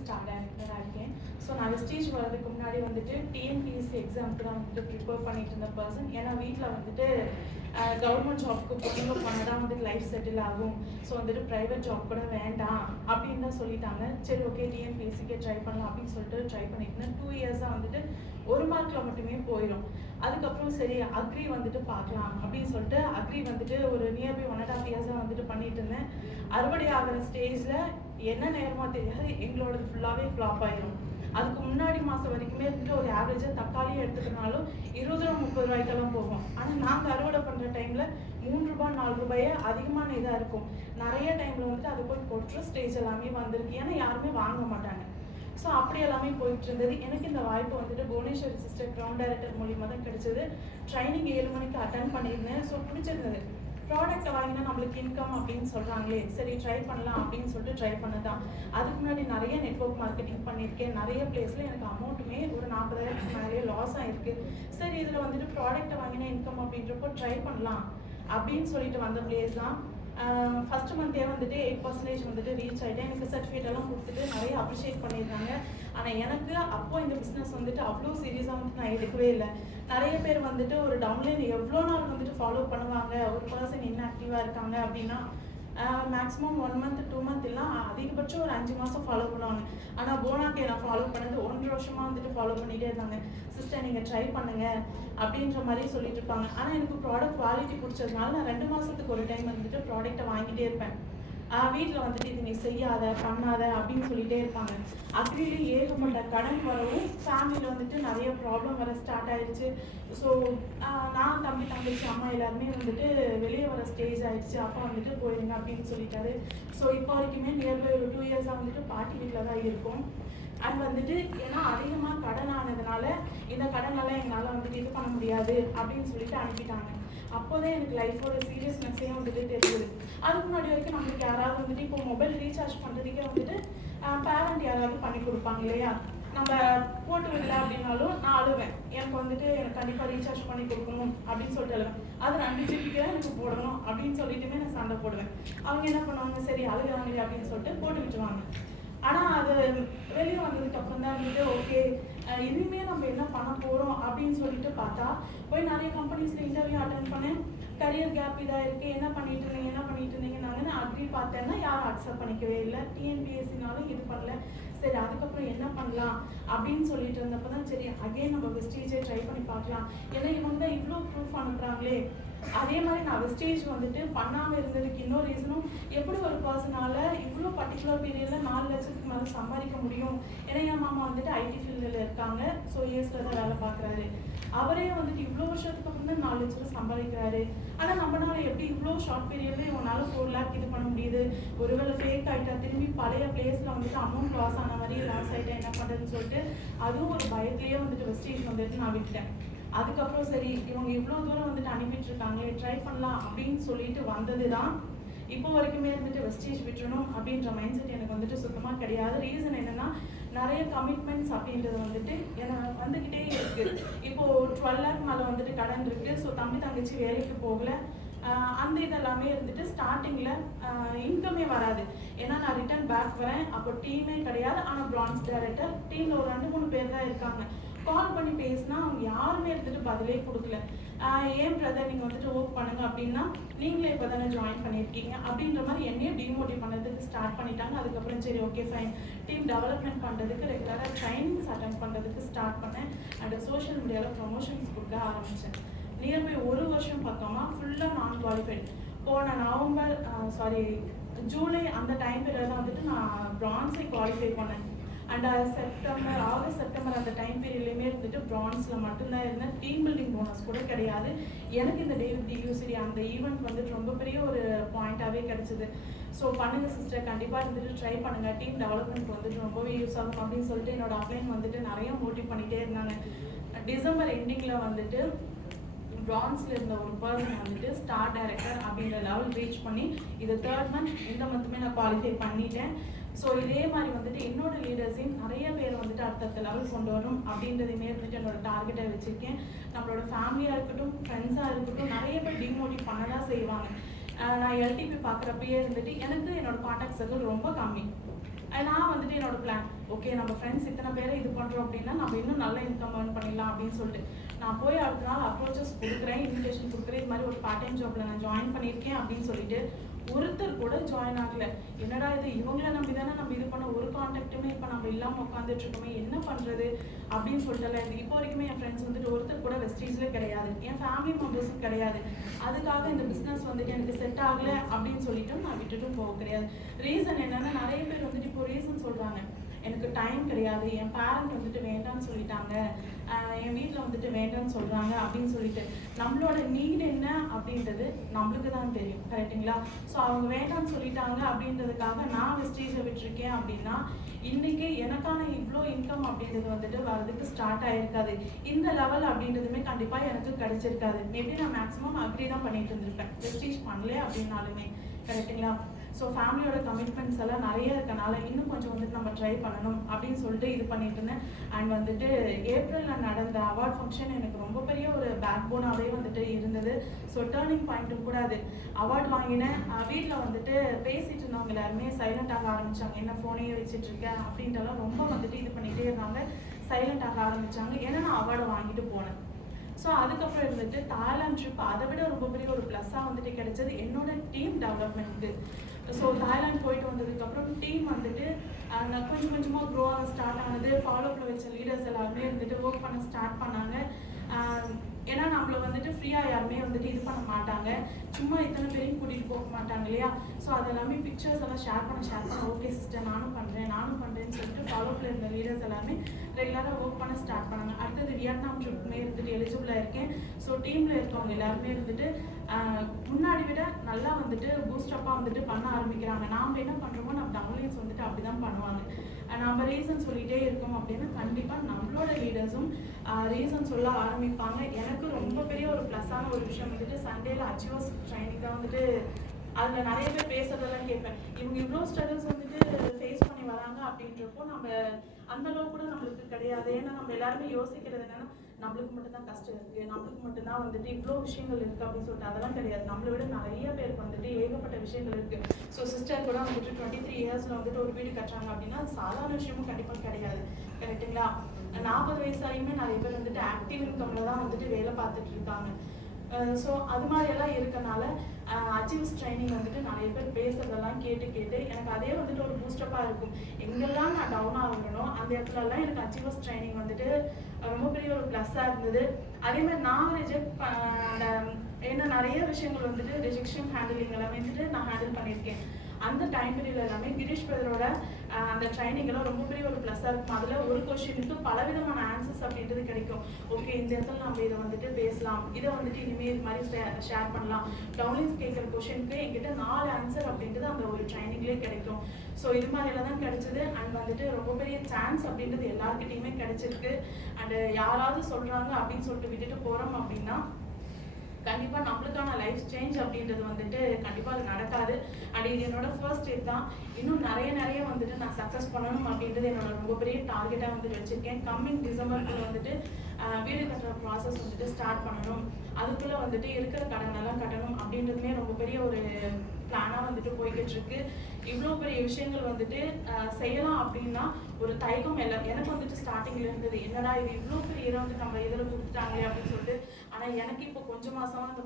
Star டைரக்டராக இருக்கேன். So நான் வெஸ்டீஜ் வரதுக்கு முன்னாடி வந்துட்டு டிஎன்பிஎஸ்சி எக்ஸாமுக்கு தான் வந்துட்டு ப்ரிப்பேர் பண்ணிட்டு இருந்த பர்சன். ஏன்னா வீட்டில் வந்துட்டு கவர்மெண்ட் ஜாப்க்கு பொண்ணுங்க பண்ண தான் வந்துட்டு லைஃப் செட்டில் ஆகும், ஸோ வந்துட்டு ப்ரைவேட் ஜாப் கூட வேண்டாம் அப்படின்னு தான் சொல்லிட்டாங்க. சரி ஓகே டிஎன்பிஎஸ்சிக்கே ட்ரை பண்ணலாம் அப்படின்னு சொல்லிட்டு ட்ரை பண்ணிட்டு 2 இயர்ஸாக வந்துட்டு 1 மார்க்கில் மட்டுமே போயிடும். அதுக்கப்புறம் சரி அக்ரி வந்துட்டு பார்க்கலாம் அப்படின்னு சொல்லிட்டு அக்ரி வந்துட்டு ஒரு நியர்பை 1.5 இயர்ஸாக வந்துட்டு பண்ணிட்டு இருந்தேன். அறுவடை ஆகிற ஸ்டேஜில் என்ன நேரமோ தெரியாது எங்களோடது ஃபுல்லாகவே ஃப்ளாப் ஆயிரும். அதுக்கு முன்னாடி மாதம் வரைக்குமே வந்துட்டு ஒரு ஆவரேஜாக தக்காளி எடுத்துக்கினாலும் 20 ரூபா 30 ரூபாய்க்கெல்லாம் போகும். ஆனால் நாங்கள் அறுவடை பண்ணுற டைமில் 3 ரூபாய் 4 ரூபாயே அதிகமான இதாக இருக்கும். நிறைய டைமில் வந்துட்டு அது போய் கொட்டுற ஸ்டேஜ் எல்லாமே வந்திருக்கு. ஏன்னா யாருமே வாங்க மாட்டாங்க. ஸோ அப்படி எல்லாமே போயிட்டு இருந்தது. எனக்கு இந்த வாய்ப்பு வந்துட்டு புவனேஸ்வரி சிஸ்டர் கிரவுண்ட் டைரக்டர் மூலியமாக தான் கிடைச்சது. ட்ரைனிங் 7 மணிக்கு அட்டன் பண்ணியிருந்தேன். ஸோ பிடிச்சிருந்தது. ப்ராடக்ட்டை வாங்கினா நம்மளுக்கு இன்கம் அப்படின்னு சொல்கிறாங்களே, சரி ட்ரை பண்ணலாம் அப்படின்னு சொல்லிட்டு ட்ரை பண்ணதான். அதுக்கு முன்னாடி நிறைய நெட்வொர்க் மார்க்கெட்டிங் பண்ணியிருக்கேன். நிறைய பிளேஸில் எனக்கு அமௌண்ட்டுமே ஒரு 40,000 மேலேயே லாஸ் ஆகிருக்கு. சரி இதில் வந்துட்டு ப்ராடக்ட்டை வாங்கினா இன்கம் அப்படின்றப்போ ட்ரை பண்ணலாம் அப்படின்னு சொல்லிட்டு வந்த பிளேஸ் தான். ஃபஸ்ட்டு மந்த்தே வந்துட்டு 8% வந்துட்டு ரீச் ஆகிட்டேன். எனக்கு சர்டிஃபிகேட் எல்லாம் கொடுத்துட்டு நிறைய அப்ரிஷியேட் பண்ணியிருந்தாங்க. ஆனால் எனக்கு அப்போது இந்த பிஸ்னஸ் வந்துட்டு அவ்வளோ சீரியஸாக வந்துட்டு நான் எடுக்கவே இல்லை. நிறைய பேர் வந்துட்டு ஒரு டவுன்லைன் எவ்வளோ நாள் வந்துட்டு ஃபாலோ பண்ணுவாங்க, ஒரு பர்சன் இன்ஆக்டிவாக இருக்காங்க அப்படின்னா மேக்ஸிமம் 1 மந்த் 2 மந்த் எல்லாம் அதிகபட்சம் ஒரு 5 மாதம் ஃபாலோ பண்ணுவாங்க. ஆனால் போனாக்கே நான் ஃபாலோ பண்ணது 1.5 வருஷமாக வந்துட்டு ஃபாலோ பண்ணிகிட்டே இருந்தாங்க. சிஸ்டர் நீங்கள் ட்ரை பண்ணுங்க அப்படின்ற மாதிரி சொல்லிட்டு இருப்பாங்க. ஆனால் எனக்கு ப்ராடக்ட் குவாலிட்டி பிடிச்சதுனால நான் 2 மாதத்துக்கு ஒரு டைம் வந்துட்டு ப்ராடக்ட்டை வாங்கிட்டே இருப்பேன். வீட்டில் வந்துட்டு இது நீ செய்யாத பண்ணாத அப்படின்னு சொல்லிகிட்டே இருப்பாங்க. அக்ரிலே ஏகப்பட்ட கடன் வரவும் ஃபேமிலியில் வந்துட்டு நிறைய ப்ராப்ளம் வர ஸ்டார்ட் ஆயிடுச்சு. ஸோ நான் தங்கச்சி அம்மா எல்லாருமே வந்துட்டு வெளியே வர ஸ்டேஜ் ஆயிடுச்சு. அப்பா வந்துட்டு போயிருங்க அப்படின்னு சொல்லிட்டாரு. ஸோ இப்போ வரைக்குமே நியர்பை ஒரு 2 இயர்ஸாக வந்துட்டு பாட்டி வீட்டில் தான் இருக்கும். அண்ட் வந்துட்டு ஏன்னா அதிகமாக கடன் ஆனதுனால இந்த கடனால எங்களால் வந்துட்டு இது பண்ண முடியாது அப்படின்னு சொல்லிட்டு அனுப்பிட்டாங்க. அப்போதான் எனக்கு லைஃபோட சீரியஸ்னஸே வந்துட்டு தெரியுது. அதுக்கு முன்னாடி வரைக்கும் நம்மளுக்கு யாராவது வந்துட்டு இப்போ மொபைல் ரீசார்ஜ் பண்ணுறதுக்கே வந்துட்டு பேரண்ட் யாராவது பண்ணி கொடுப்பாங்க இல்லையா, நம்ம போட்டு விடல அப்படின்னாலும் நான் அழுவேன். எனக்கு கண்டிப்பாக ரீசார்ஜ் பண்ணி கொடுக்கணும் அப்படின்னு சொல்லிட்டு அழுவேன். அது 2 ஜிபிக்கு தான் எனக்கு போடணும் அப்படின்னு சொல்லிட்டுமே நான் சண்டை போடுவேன். அவங்க என்ன பண்ணுவாங்க, சரி அழுகிறாங்களே அப்படின்னு சொல்லிட்டு போட்டு விட்டுருவாங்க. ஆனால் அது வெளியே வந்ததுக்கப்புறம் தான் வந்துட்டு ஓகே இனிமேல் நம்ம என்ன பண்ண போகிறோம் அப்படின்னு சொல்லிட்டு பார்த்தா போய் நிறைய கம்பெனிஸில் இன்டர்வியூ அட்டன் பண்ணேன். கரியர் கேப் இதாக இருக்குது, என்ன பண்ணிட்டு இருந்தீங்க நான் அக்ரி பார்த்தேன்னா யாரும் அக்செப்ட் பண்ணிக்கவே இல்லை. டிஎன்பிஎஸ்சினாலும் இது பண்ணல. சரி அதுக்கப்புறம் என்ன பண்ணலாம் அப்படின்னு சொல்லிட்டு இருந்தப்போ தான் சரி அகெயின் நம்ம வெஸ்டீஜே ட்ரை பண்ணி பார்க்கலாம். ஏன்னா இவங்க தான் இவ்வளோ ப்ரூஃப் அனுப்புகிறாங்களே. அதே மாதிரி நான் வெஸ்டேஜ் வந்துட்டு பண்ணாமல் இருந்ததுக்கு இன்னொரு ரீசனும், எப்படி ஒரு பர்சனால இவ்வளோ பர்டிகுலர் பீரியடில் 4 லட்சத்துக்கு மேலே சம்பாதிக்க முடியும். ஏன்னா என் மாமா வந்துட்டு ஐடி ஃபீல்டில் இருக்காங்க. ஸோ இயர்ஸில் தான் வேலை பார்க்குறாரு. அவரே வந்துட்டு இவ்வளோ வருஷத்துக்கு அப்புறம் தான் 4 லட்சம் சம்பாதிக்கிறாரு. ஆனால் நம்மளால எப்படி இவ்வளோ ஷார்ட் பீரியட்லேயே இவனால 4 லேக் இது பண்ண முடியுது. ஒருவேளை ஃபேக் ஆகிட்டா திரும்பி பழைய பிளேஸில் வந்துட்டு அமௌண்ட் லாஸ் ஆன மாதிரி லாஸ் ஆகிட்டா என்ன பண்ணுறதுன்னு சொல்லிட்டு அதுவும் ஒரு பயத்துலேயே வந்துட்டு வெஸ்டேஜ் வந்துட்டு நான் விட்டுட்டேன். அதுக்கப்புறம் சரி இவங்க இவ்வளோ தூரம் வந்துட்டு அனுப்பிட்டு இருக்காங்களே ட்ரை பண்ணலாம் அப்படின்னு சொல்லிட்டு வந்தது தான். இப்போ வரைக்குமே வந்துட்டு வெஸ்டேஜ் விட்டுறணும் அப்படின்ற மைண்ட் செட் எனக்கு வந்துட்டு சுத்தமாக கிடையாது. ரீசன் என்னென்னா நிறைய கமிட்மெண்ட்ஸ் அப்படின்றது வந்துட்டு எனக்கு வந்துக்கிட்டே இருக்குது. இப்போது 12 லேக் மேலே வந்துட்டு கடன் இருக்குது. ஸோ தங்கச்சி வேலைக்கு போகலை. அந்த இதெல்லாமே இருந்துட்டு ஸ்டார்டிங்கில் இன்கமே வராது. ஏன்னா நான் ரிட்டர்ன் பேக் வரேன். அப்போ டீமே கிடையாது. ஆனால் பிரான்ஸ் டைரக்டர் டீமில் ஒரு 2-3 பேர் தான் இருக்காங்க. கால் பண்ணி பேசினா அவங்க யாருமே எடுத்துகிட்டு பதிலே கொடுக்கல. ஏன் பிரதர் நீங்கள் வந்துட்டு ஒர்க் பண்ணுங்க அப்படின்னா நீங்களே இப்போ தானே ஜாயின் பண்ணியிருக்கீங்க அப்படின்ற மாதிரி என்னையே டிமோட்டிவ் பண்ணுறதுக்கு ஸ்டார்ட் பண்ணிட்டாங்க. அதுக்கப்புறம் சரி ஓகே ஃபைன் டீம் டெவலப்மெண்ட் பண்ணுறதுக்கு ரெகுலராக ட்ரைனிங்ஸ் அட்டென்ட் பண்ணுறதுக்கு ஸ்டார்ட் பண்ணேன். அண்ட் சோஷியல் மீடியாவில் ப்ரொமோஷன்ஸ் கொடுக்க ஆரம்பித்தேன். நியர்பை 1 வருஷம் பக்கமாக ஃபுல்லாக நான் குவாலிஃபைடு. போன ஜூலை அந்த டைம் பீரியட் தான் வந்துட்டு நான் பிரான்ஸை குவாலிஃபை பண்ணேன். அண்ட் ஆகஸ்ட் செப்டம்பர் அந்த டைம் பீரியட்லேயுமே இருந்துட்டு பிரான்ஸில் மட்டும்தான் இருந்தேன். டீம் பில்டிங் போனஸ் கூட கிடையாது. எனக்கு இந்த டேவிட் டியூசிடி அந்த ஈவெண்ட் வந்துட்டு ரொம்ப பெரிய ஒரு பாயிண்ட்டாகவே கிடச்சிது. ஸோ பண்ணுங்கள் சிஸ்டர் கண்டிப்பாக இருந்துட்டு ட்ரை பண்ணுங்கள், டீம் டெவலப்மெண்ட் வந்துட்டு ரொம்பவே யூஸ் ஆகும் அப்படின்னு சொல்லிட்டு என்னோட அப்ளைன் வந்துட்டு நிறைய மோட்டிவ் பண்ணிகிட்டே இருந்தாங்க. டிசம்பர் எண்டிங்கில் வந்துட்டு பிரான்ஸில் இருந்த ஒரு பர்சன் வந்துட்டு ஸ்டார் டைரக்டர் அப்படின்ற லெவல் ரீச் பண்ணி இது 3rd மந்த் இந்த மந்த்துமே நான் குவாலிஃபை பண்ணிட்டேன். ஸோ இதே மாதிரி வந்துட்டு என்னோட லீடர்ஸையும் நிறைய பேர் வந்துட்டு அடுத்தடுத்த லெவல் கொண்டு வரணும் அப்படின்றதையுமே இருந்துட்டு என்னோட டார்கெட்டை வச்சுருக்கேன். நம்மளோட ஃபேமிலியாக இருக்கட்டும் ஃப்ரெண்ட்ஸாக இருக்கட்டும் நிறைய பேர் டிமோட்டிவ் பண்ண தான் செய்வாங்க. நான் எல்டிபி பார்க்குறப்பயே இருந்துட்டு எனக்கு என்னோட கான்டாக்ட் சர்க்கிள் ரொம்ப கம்மி. நான் வந்துட்டு வந்துட்டு என்னோட பிளான், ஓகே நம்ம ஃப்ரெண்ட்ஸ் இத்தனை பேரை இது பண்ணுறோம் அப்படின்னா நம்ம இன்னும் நல்ல இன்கம் ஏர்ன் பண்ணிடலாம் அப்படின்னு சொல்லிட்டு நான் போய் அடுத்த நாள் அப்ரோச்சஸ் கொடுக்குறேன், இன்விடேஷன் கொடுக்குறேன், இது மாதிரி ஒரு பார்ட் டைம் ஜாப்ல நான் ஜாயின் பண்ணியிருக்கேன் அப்படின்னு சொல்லிட்டு ஒருத்தர் கூட ஜாயின் ஆகல. என்னடா இது, இவங்கள நம்பி தானே நம்ம இது பண்ண, ஒரு கான்டாக்டுமே இப்போ நம்ம இல்லாமல் உட்காந்துட்டு இருக்கோமே, என்ன பண்ணுறது அப்படின்னு சொல்லிட்டு இப்போ வரைக்குமே என் ஃப்ரெண்ட்ஸ் வந்துட்டு ஒருத்தர் கூட வெஸ்டீஜ்லேயே கிடையாது, என் ஃபேமிலி மெம்பர்ஸும் கிடையாது. அதுக்காக இந்த பிஸ்னஸ் வந்துட்டு எனக்கு செட் ஆகலை அப்படின்னு சொல்லிட்டு நான் விட்டுட்டும் போக கிடையாது. ரீசன் என்னன்னா, நிறைய பேர் வந்துட்டு இப்போ ரீசன் சொல்கிறாங்க, எனக்கு டைம் கிடையாது, என் பேரண்ட் வந்துட்டு வேண்டாம்னு சொல்லிட்டாங்க, என் வீட்டில் வந்துட்டு வேண்டாம்னு சொல்கிறாங்க அப்படின்னு சொல்லிட்டு நம்மளோட நீட் என்ன அப்படின்றது நம்மளுக்கு தான் தெரியும், கரெக்டுங்களா? ஸோ அவங்க வேண்டாம்னு சொல்லிட்டாங்க அப்படின்றதுக்காக நான் வெஸ்டீஜை விட்டுருக்கேன் அப்படின்னா இன்னைக்கு எனக்கான இவ்வளோ இன்கம் அப்படின்றது வந்துட்டு வரதுக்கு ஸ்டார்ட் ஆகிருக்காது. இந்த லெவல் அப்படின்றதுமே கண்டிப்பாக எனக்கு கிடைச்சிருக்காது. மேபி நான் மேக்ஸிமம் அக்ரி தான் பண்ணிட்டு இருந்திருப்பேன் வெஸ்டீஜ் பண்ணல அப்படின்னாலுமே, கரெக்டுங்களா? ஸோ ஃபேமிலியோட கமிட்மெண்ட்ஸ் எல்லாம் நிறைய இருக்கனால இன்னும் கொஞ்சம் வந்துட்டு நம்ம ட்ரை பண்ணணும் அப்படின்னு சொல்லிட்டு இது பண்ணிட்டு இருந்தேன். அண்ட் வந்துட்டு ஏப்ரலில் நடந்த அவார்ட் ஃபங்க்ஷன் எனக்கு ரொம்ப பெரிய ஒரு பேக் போனாகவே வந்துட்டு இருந்தது. ஸோ டேர்னிங் பாயிண்ட்டும் கூட அது. அவார்ட் வாங்கினேன், வீட்டில் வந்துட்டு பேசிட்டு இருந்தவங்க எல்லாருமே சைலண்ட் ஆக ஆரம்பிச்சாங்க, என்ன ஃபோனையே வச்சுட்டு இருக்கேன் அப்படின்ட்டுலாம் ரொம்ப வந்துட்டு இது பண்ணிகிட்டே இருந்தாங்க, சைலண்ட் ஆக ஆரம்பிச்சாங்க. ஏன்னா நான் அவார்டை வாங்கிட்டு போனேன். ஸோ அதுக்கப்புறம் இருந்துட்டு தாய்லாந்து ட்ரிப் அதை விட ரொம்ப பெரிய ஒரு ப்ளஸ்ஸாக வந்துட்டு கிடைச்சது என்னோட டீம் டெவலப்மெண்ட்டுக்கு. ஸோ தாய்லாந்து போயிட்டு வந்ததுக்கப்புறம் டீம் வந்துட்டு கொஞ்சம் கொஞ்சமாக க்ரோ ஆக ஸ்டார்ட் ஆனது. ஃபாலோப்பில் வச்ச லீடர்ஸ் எல்லாருமே வந்துட்டு ஒர்க் பண்ண ஸ்டார்ட் பண்ணாங்க. ஏன்னா நம்மளை வந்துட்டு ஃப்ரீயாக யாருமே வந்துட்டு இது பண்ண மாட்டாங்க, சும்மா இத்தனை பேரையும் கூட்டிகிட்டு போக மாட்டாங்க இல்லையா? ஸோ அது எல்லாமே பிக்சர்ஸ் எல்லாம் ஷேர் பண்ண ஓகே சிஸ்டர் நானும் பண்ணுறேன்னு சொல்லிட்டு ஃபாலோப்பில் இருந்த லீடர்ஸ் எல்லாமே ரெகுலராக ஒர்க் பண்ண ஸ்டார்ட் பண்ணாங்க. அடுத்தது வியட்நாம் ட்ரிப்புமே இருந்துட்டு எலிஜிபிளாக இருக்கேன். ஸோ டீமில் இருக்கவங்க எல்லாருமே இருந்துட்டு முன்னாடி விட நல்லா வந்துட்டு பூஸ்டப்பாக வந்துட்டு பண்ண ஆரம்பிக்கிறாங்க. நாம் என்ன பண்ணுறோமோ நம்ம டவுன்லைன்ஸ் வந்துட்டு அப்படி தான் பண்ணுவாங்க. நம்ம ரீசன் சொல்லிகிட்டே இருக்கோம் அப்படின்னா கண்டிப்பாக நம்மளோட லீடர்ஸும் ரீசன் சொல்ல ஆரம்பிப்பாங்க. எனக்கு ரொம்ப பெரிய ஒரு ப்ளஸ்ஸான ஒரு விஷயம் வந்துட்டு சண்டேல அச்சீவர்ஸ் ட்ரைனிங் தான் வந்துட்டு அதில் நிறைய பேர் பேசுறதெல்லாம் கேட்பேன். இவங்க இவ்வளோ ஸ்ட்ரகிள்ஸ் வந்துட்டு ஃபேஸ் பண்ணி வராங்க அப்படின்றப்போ நம்ம அந்த அளவுக்கு கூட நம்மளுக்கு கிடையாது. ஏன்னா நம்ம எல்லாருமே யோசிக்கிறது என்னன்னா நம்மளுக்கு மட்டும்தான் கஷ்டம் இருக்குது, நம்மளுக்கு மட்டும்தான் வந்துட்டு இவ்வளோ விஷயங்கள் இருக்குது அப்படின்னு சொல்லிட்டு அதெல்லாம் கிடையாது. நம்மளை விட நிறைய பேருக்கு வந்துட்டு ஏகப்பட்ட விஷயங்கள் இருக்குது. ஸோ சிஸ்டர் கூட வந்துட்டு 23 இயர்ஸில் வந்துட்டு ஒரு வீடு கட்டுறாங்க அப்படின்னா அது சாதாரண விஷயமும் கண்டிப்பாக கிடையாது, கரெக்டுங்களா? 40 வயசாலையுமே நிறைய பேர் வந்துட்டு ஆக்டிவ் இன்கம்ல தான் வந்துட்டு வேலை பார்த்துட்டு இருக்காங்க. ஸோ அது மாதிரியெல்லாம் இருக்கனால அச்சீவ்ஸ் ட்ரைனிங் வந்துட்டு நிறைய பேர் பேசுறதெல்லாம் கேட்டு எனக்கு அதே வந்துட்டு ஒரு பூஸ்டப்பாக இருக்கும். எங்கெல்லாம் நான் டவுன் ஆகணும்னோ அந்த இடத்துலலாம் எனக்கு அச்சீவர்ஸ் ட்ரைனிங் வந்துட்டு ரொம்ப பெரிய ஒரு ப்ளஸ்ஸாக இருந்தது. அதே மாதிரி நான் ஏன்னா நிறைய விஷயங்கள் வந்துட்டு ரிஜெக்ஷன் ஹேண்டிலிங் எல்லாம் வந்துட்டு நான் ஹேண்டில் பண்ணியிருக்கேன். அந்த டைம் பீரியட் எல்லாமே கிரீஷ் பிரதரோட அந்த ட்ரைனிங் எல்லாம் ரொம்ப பெரிய ஒரு ப்ளஸ்ஸாக இருக்கும். அதில் ஒரு கொஸ்டினுக்கு பலவிதமான ஆன்சர்ஸ் அப்படின்றது கிடைக்கும். ஓகே இந்த இடத்துல நம்ம இதை வந்துட்டு பேசலாம், இதை வந்துட்டு இனிமேல் இது மாதிரி ஷேர் பண்ணலாம். டவுன்லைன்ஸ் கேட்குற கொஸ்டினுக்கு என்கிட்ட 4 ஆன்சர் அப்படின்றது அந்த ஒரு ட்ரைனிங்லேயே கிடைக்கும். ஸோ இது மாதிரிலாம் தான் கிடைச்சிது. அண்ட் வந்துட்டு ரொம்ப பெரிய சான்ஸ் அப்படின்றது எல்லாருக்கிட்டையுமே கிடைச்சிருக்கு. அண்டு யாராவது சொல்கிறாங்க அப்படின்னு சொல்லிட்டு விட்டுட்டு போகிறோம் அப்படின்னா கண்டிப்பாக நம்மளுக்கான லைஃப் சேஞ்ச் அப்படின்றது வந்துட்டு கண்டிப்பாக அது நடக்காது. அண்ட் இது என்னோட ஃபர்ஸ்ட் ஸ்டெப் தான். இன்னும் நிறைய வந்துட்டு நான் சக்ஸஸ் பண்ணணும் அப்படின்றது என்னோட ரொம்ப பெரிய டார்கெட்டாக வந்துட்டு வச்சுருக்கேன். கம்மிங் டிசம்பருக்குள்ள வந்துட்டு வீடு கட்டுற ப்ராசஸ் வந்துட்டு ஸ்டார்ட் பண்ணணும், அதுக்குள்ளே வந்துட்டு இருக்கிற கடனெல்லாம் கட்டணும் அப்படின்றதுமே ரொம்ப பெரிய ஒரு பிளானாக வந்துட்டு போய்கிட்டு இருக்கு. இவ்வளோ பெரிய விஷயங்கள் வந்துட்டு செய்யலாம் அப்படின்னா ஒரு தயக்கம் எனக்கு வந்துட்டு ஸ்டார்டிங்கில் இருந்தது, என்னடா இது இவ்வளோ பெரிய இதை வந்து நம்ம இதில் கொடுத்துட்டாங்க அப்படின்னு சொல்லிட்டு. ஆனால் எனக்கு இப்போ கொஞ்சம் மாசமா அந்த